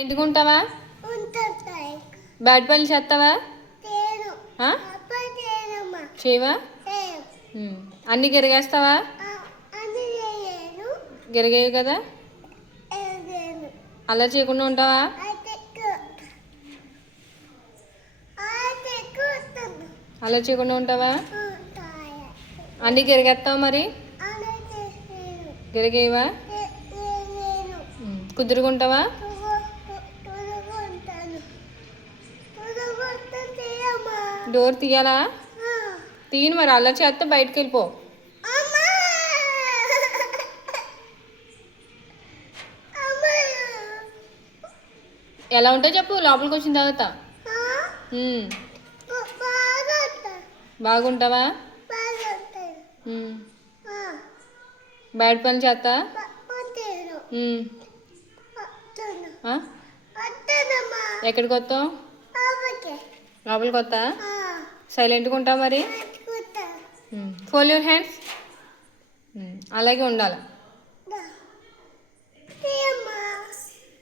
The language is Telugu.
ఎంటుకుంటావా? బ్యాట్ పనులు చేస్తావా? చేయవా? అన్నీ గిరిగేస్తావా? గిరిగేవి కదా. అలా చేయకుండా ఉంటావా? అలా చేయకుండా ఉంటావా? అన్నీ గిరిగేస్తావా? మరి గిరిగేవా? కుదురుకుంటావా? డోర్ తీయాలా? తీయను మరి. అలా చేస్తే బయటకు వెళ్ళిపో. ఎలా ఉంటే చెప్పు, లోపలికి వచ్చిన తర్వాత. బాగుంటావా? బయట పని చేస్తా. ఎక్కడికి వస్తావు? లోపలికి వస్తా. సైలెంట్గా ఉంటావు మరి. Fold your hands. అలాగే ఉండాలి.